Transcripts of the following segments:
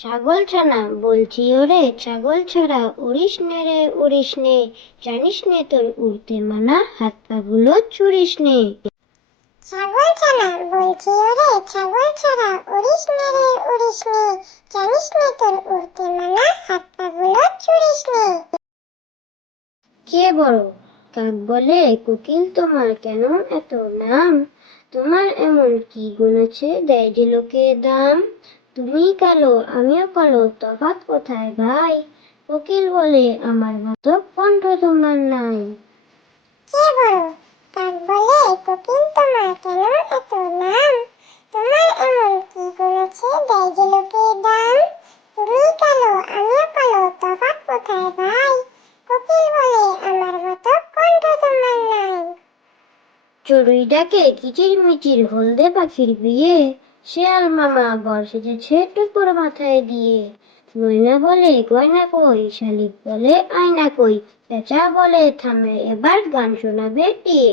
ছাগল ছানা বলছি ওরে ছাগল ছাড়া উড়িস নে রে উড়িস নে, জানিস নে তোর উড়তে মানা, হাত পা গুলো ছুড়িস নে। ছাগল ছানা বলছি ওরে ছাগল ছাড়া উড়িস নে রে উড়িস নে, জানিস নে তোর উড়তে মানা, হাত পা গুলো ছুড়িস নে। কে বড় কাক বলে কোকিল তোমার কেন এত নাম, তোমার এমন কি গুণ আছে দেয় যে লোকে দাম, তুমি কালো আমিও কালো তফাৎ কোথায় ভাই, কোকিল বলে আমার মতো কণ্ঠ তোমার নাই। কে বড় কাক বলে কোকিল তোমার কেন এত নাম, তোমার এমন কি গুণ আছে দেয় যে লোকে দাম, তুমি কালো আমিও কালো তফাৎ কোথায় ভাই, কোকিল বলে আমার মতো কণ্ঠ তোমার নাই। চড়ুই ডাকে কিচির মিচির হলদে পাখির বিয়ে, শেয়াল মামা বর সেজেছে টুকুর মাথায় দিয়ে, ময়না বলে গয়না কই, শালিক বলে আয়না কই, পেঁচা বলে থামে এবার গান শোনাবে টিয়ে।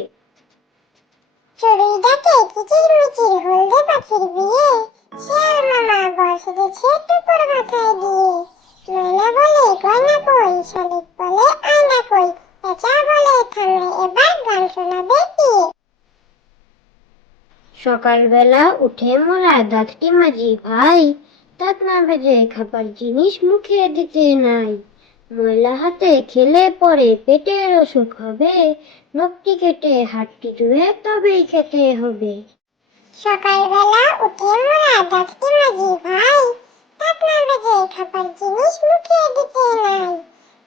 চড়ুই ডাকে কিচির মিচির হলদে পাখির বিয়ে, শেয়াল মামা বর সেজেছে টুকুর মাথায় দিয়ে, ময়না বলে গয়না কই, শালিক বলে আয়না কই, পেঁচা বলে থামলে এবার গান শোনাবে কে। সকালবেলা উঠে মোরা দাঁতটি মাজি ভাই, দাঁত না ভেজে খাবার জিনিস মুখে দিতে নাই, ময়লা হাতে খেলে পরে পেটের অসুখ হবে, নখটি কেটে হাতটি ধুয়ে তবেই খেতে হবে। সকালবেলা উঠে মোরা দাঁতটি মাজি ভাই, দাঁত না ভেজে খাবার জিনিস মুখে দিতে নাই,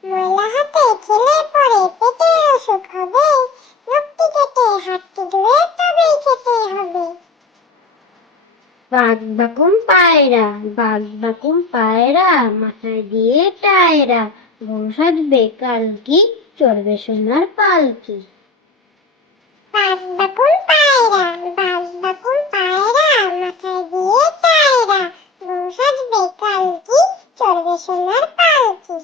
ময়লা হাতে খেলে পরে পেটের অসুখ হবে, নখটি কেটে হাতটি ধুয়ে তবেই খেতে হবে। বাঘ বাকুম পায়রা, বাঘ বাকুম পায়রা, মাথায় দিয়ে টায়রা, বউ সাজবে কালকি, চড়বে সোনার পালকি। বাঘ বাকুম পায়রা, বাঘ বাকুম পায়রা, মাথায় দিয়ে টায়রা, বউ সাজবে কালকি, চড়বে সোনার পালকি।